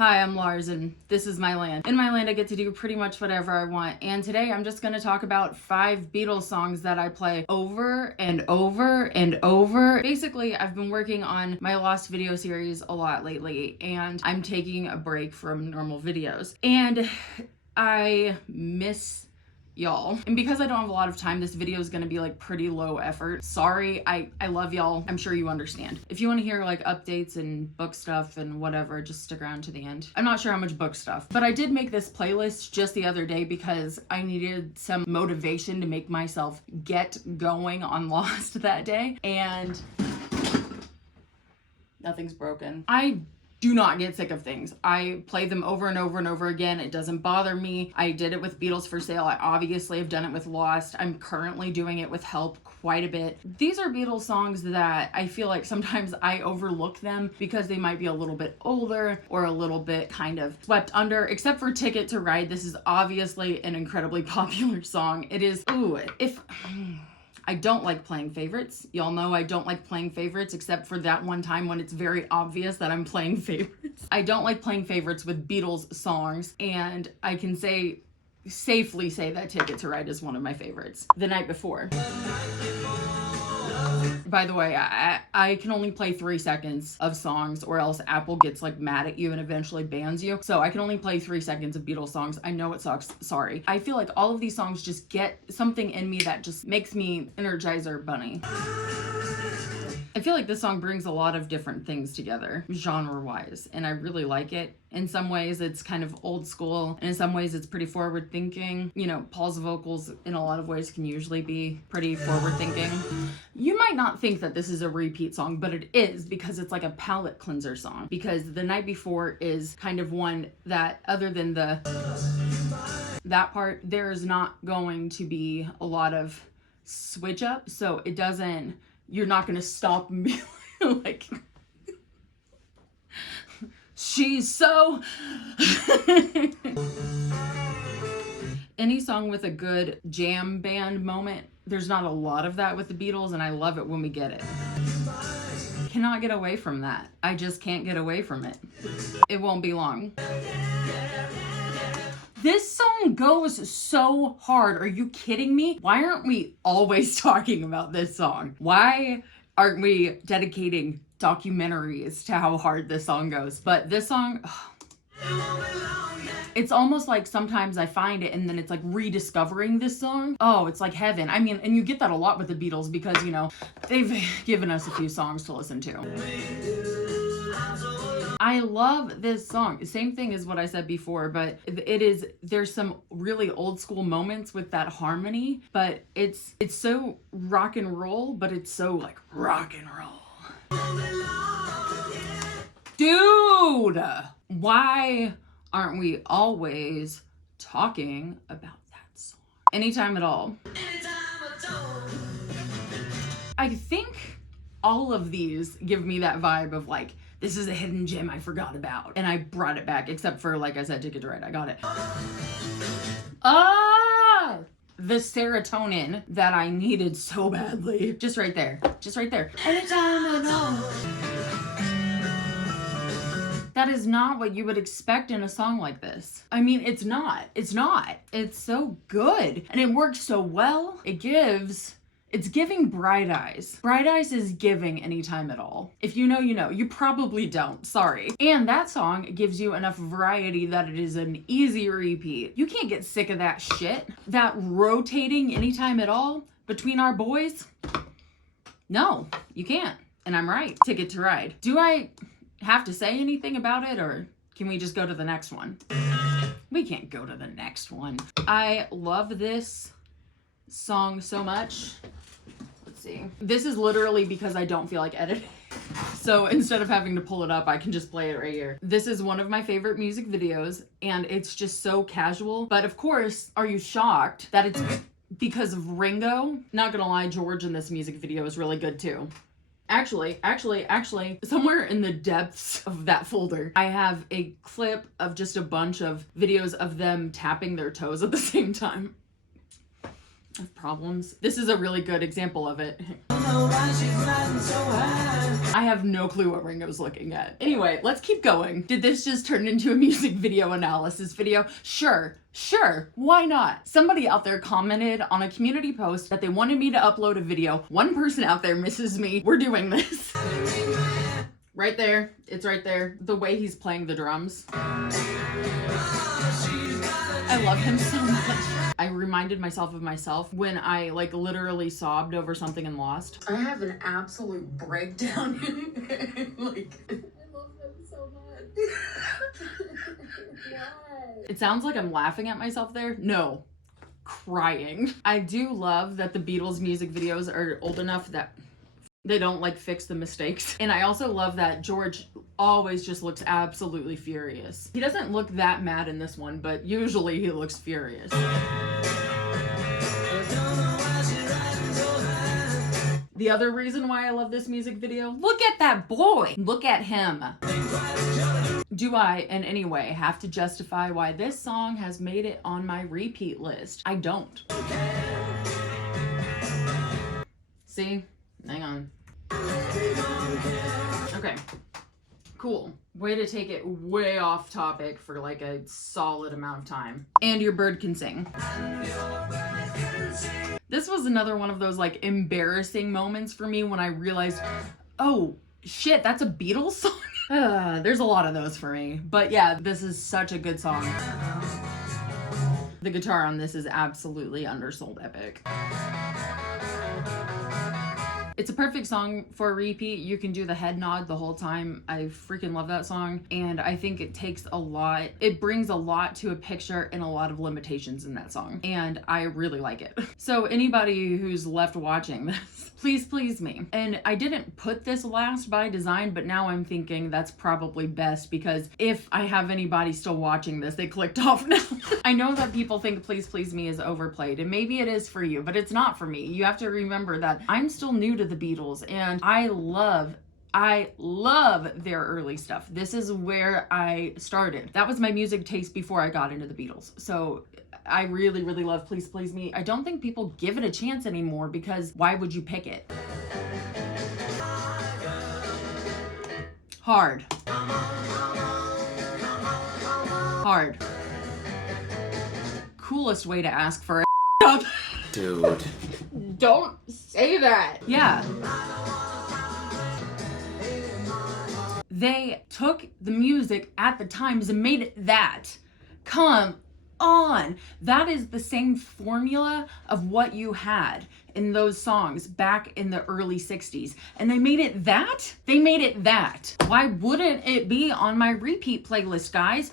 Hi, I'm Lars, and this is my land. In my land, I get to do pretty much whatever I want, and today I'm just gonna talk about 5 Beatles songs that I play over and over and over. Basically, I've been working on my Lost video series a lot lately, and I'm taking a break from normal videos. And I miss y'all. And because I don't have a lot of time, this video is gonna be like pretty low effort. Sorry, I love y'all. I'm sure you understand. If you want to hear like updates and book stuff and whatever, just stick around to the end. I'm not sure how much book stuff, but I did make this playlist just the other day because I needed some motivation to make myself get going on Lost that day, and nothing's broken. I do not get sick of things. I play them over and over and over again. It doesn't bother me. I did it with Beatles for Sale. I obviously have done it with Lost. I'm currently doing it with Help quite a bit. These are Beatles songs that I feel like sometimes I overlook them because they might be a little bit older or a little bit kind of swept under, except for Ticket to Ride. This is obviously an incredibly popular song. It is, I don't like playing favorites. Y'all know I don't like playing favorites except for that one time when it's very obvious that I'm playing favorites. I don't like playing favorites with Beatles songs, and I can safely say that Ticket to Ride is one of my favorites. The Night Before. By the way, I can only play 3 seconds of songs or else Apple gets like mad at you and eventually bans you. So I can only play 3 seconds of Beatles songs. I know it sucks. Sorry. I feel like all of these songs just get something in me that just makes me Energizer Bunny. I feel like this song brings a lot of different things together, genre-wise, and I really like it. In some ways, it's kind of old school, and in some ways, it's pretty forward-thinking. You know, Paul's vocals, in a lot of ways, can usually be pretty forward-thinking. You might not think that this is a repeat song, but it is, because it's like a palate cleanser song. Because The Night Before is kind of one that, other than that part, there's not going to be a lot of switch up, so it doesn't... You're not gonna stop and be like, she's so... Any song with a good jam band moment, there's not a lot of that with the Beatles, and I love it when we get it. Cannot get away from that. I just can't get away from it. It won't be long. This song goes so hard. Are you kidding me? Why aren't we always talking about this song? Why aren't we dedicating documentaries to how hard this song goes? But this song, it's almost like sometimes I find it and then it's like rediscovering this song. Oh, it's like heaven. I mean, and you get that a lot with the Beatles because, you know, they've given us a few songs to listen to. I love this song. Same thing as what I said before, but there's some really old school moments with that harmony, but it's so rock and roll, but it's so like rock and roll. Dude, why aren't we always talking about that song? Anytime at all. I think all of these give me that vibe of like, this is a hidden gem I forgot about. And I brought it back, except for, like I said, Ticket to Ride. I got it. Ah! The serotonin that I needed so badly. Just right there. Just right there. Anytime at all. That is not what you would expect in a song like this. I mean, it's not. It's not. It's so good. And it works so well. It's giving Bright Eyes. Bright Eyes is giving Anytime at all. If you know, you know. You probably don't. Sorry. And that song gives you enough variety that it is an easy repeat. You can't get sick of that shit. That rotating Anytime at all between our boys. No, you can't. And I'm right. Ticket to Ride. Do I have to say anything about it, or can we just go to the next one? We can't go to the next one. I love this song so much. Let's see. This is literally because I don't feel like editing. So instead of having to pull it up, I can just play it right here. This is one of my favorite music videos, and it's just so casual. But of course, are you shocked that it's because of Ringo? Not gonna lie, George in this music video is really good too. Actually, somewhere in the depths of that folder, I have a clip of just a bunch of videos of them tapping their toes at the same time. of problems. This is a really good example of it. I have no clue what Ringo's looking at. Anyway, let's keep going. Did this just turn into a music video analysis video? Sure, why not? Somebody out there commented on a community post that they wanted me to upload a video. One person out there misses me. We're doing this. Right there, it's right there. The way he's playing the drums. I love him so much. I reminded myself of myself when I like literally sobbed over something in Lost. I have an absolute breakdown. Like, I love him so much. Why? It sounds like I'm laughing at myself there. No, crying. I do love that the Beatles music videos are old enough that they don't like fix the mistakes. And I also love that George always just looks absolutely furious. He doesn't look that mad in this one, but usually he looks furious. The other reason why I love this music video, look at that boy. Look at him. Do I in any way have to justify why this song has made it on my repeat list? I don't. See? Hang on. Okay. Cool. Way to take it way off topic for like a solid amount of time. And your bird can sing. This was another one of those like embarrassing moments for me when I realized, oh shit, that's a Beatles song? There's a lot of those for me. But yeah, this is such a good song. The guitar on this is absolutely undersold epic. It's a perfect song for a repeat. You can do the head nod the whole time. I freaking love that song. And I think it takes a lot. It brings a lot to a picture and a lot of limitations in that song. And I really like it. So anybody who's left watching this, please please me. And I didn't put this last by design, but now I'm thinking that's probably best because if I have anybody still watching this, they clicked off now. I know that people think please please me is overplayed, and maybe it is for you, but it's not for me. You have to remember that I'm still new to the Beatles and I love their early stuff. This is where I started. That was my music taste before I got into the Beatles. So I really, really love Please Please Me. I don't think people give it a chance anymore because why would you pick it? Hard. Coolest way to ask for a dude. Don't say that. Yeah. They took the music at the times and made it that. Come on. That is the same formula of what you had in those songs back in the early 60s. And they made it that? They made it that. Why wouldn't it be on my repeat playlist, guys?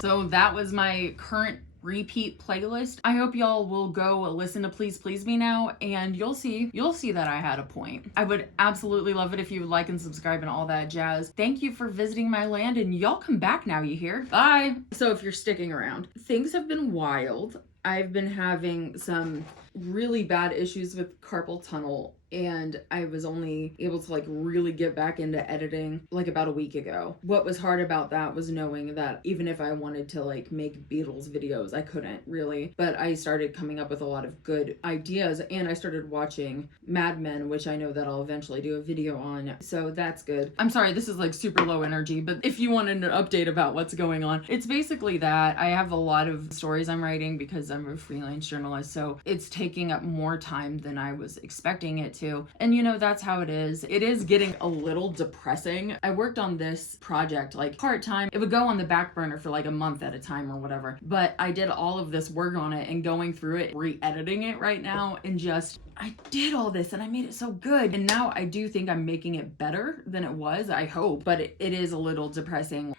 So that was my current repeat playlist. I hope y'all will go listen to Please Please Me now, and you'll see that I had a point. I would absolutely love it if you would like and subscribe and all that jazz. Thank you for visiting my land, and y'all come back now, you hear? Bye. So if you're sticking around, things have been wild. I've been having some really bad issues with carpal tunnel, and I was only able to like really get back into editing like about a week ago. What was hard about that was knowing that even if I wanted to like make Beatles videos, I couldn't really. But I started coming up with a lot of good ideas, and I started watching Mad Men, which I know that I'll eventually do a video on. So that's good. I'm sorry, this is like super low energy, but if you wanted an update about what's going on, it's basically that I have a lot of stories I'm writing because I'm a freelance journalist. So it's taking up more time than I was expecting it to. And you know, that's how it is. It is getting a little depressing. I worked on this project like part-time. It would go on the back burner for like a month at a time or whatever. But I did all of this work on it and going through it, re-editing it right now, and just I did all this and I made it so good. And now I do think I'm making it better than it was, I hope. But it is a little depressing.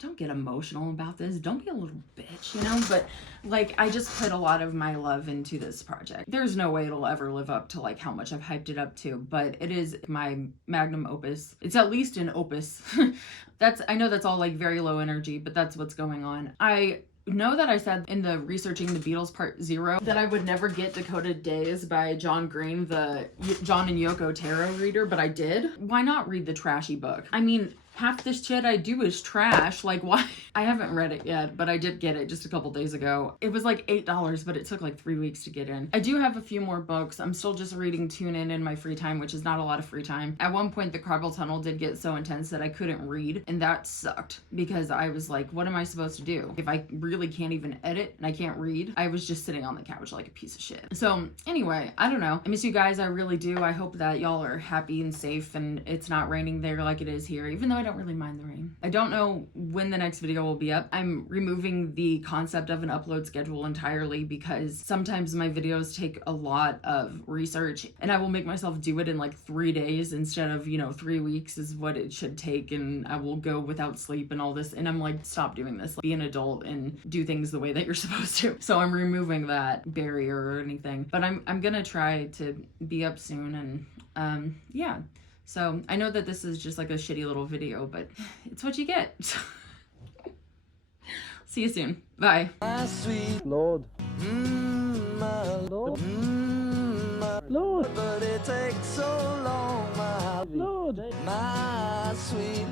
Don't get emotional about this. Don't be a little bitch, you know? But like, I just put a lot of my love into this project. There's no way it'll ever live up to like how much I've hyped it up to, but it is my magnum opus. It's at least an opus. I know that's all like very low energy, but that's what's going on. I know that I said in the Researching the Beatles Part 0 that I would never get Decoded Days by John Green, the John and Yoko tarot reader, but I did. Why not read the trashy book? I mean, half the shit I do is trash. Like, why? I haven't read it yet, but I did get it just a couple days ago. It was like $8, but it took like 3 weeks to get in. I do have a few more books. I'm still just reading Tune in my free time, which is not a lot of free time. At one point, the carpal tunnel did get so intense that I couldn't read, and that sucked because I was like, what am I supposed to do? If I really can't even edit and I can't read, I was just sitting on the couch like a piece of shit. So anyway, I don't know. I miss you guys. I really do. I hope that y'all are happy and safe and it's not raining there like it is here, even though I don't really mind the rain. I don't know when the next video will be up. I'm removing the concept of an upload schedule entirely because sometimes my videos take a lot of research and I will make myself do it in like 3 days instead of, 3 weeks is what it should take, and I will go without sleep and all this, and I'm like, stop doing this. Like, be an adult and do things the way that you're supposed to. So I'm removing that barrier or anything, but I'm gonna try to be up soon, and yeah. So I know that this is just like a shitty little video, but it's what you get. See you soon. Bye. My sweet Lord, my Lord, my Lord, but it takes so long, my Lord, my sweet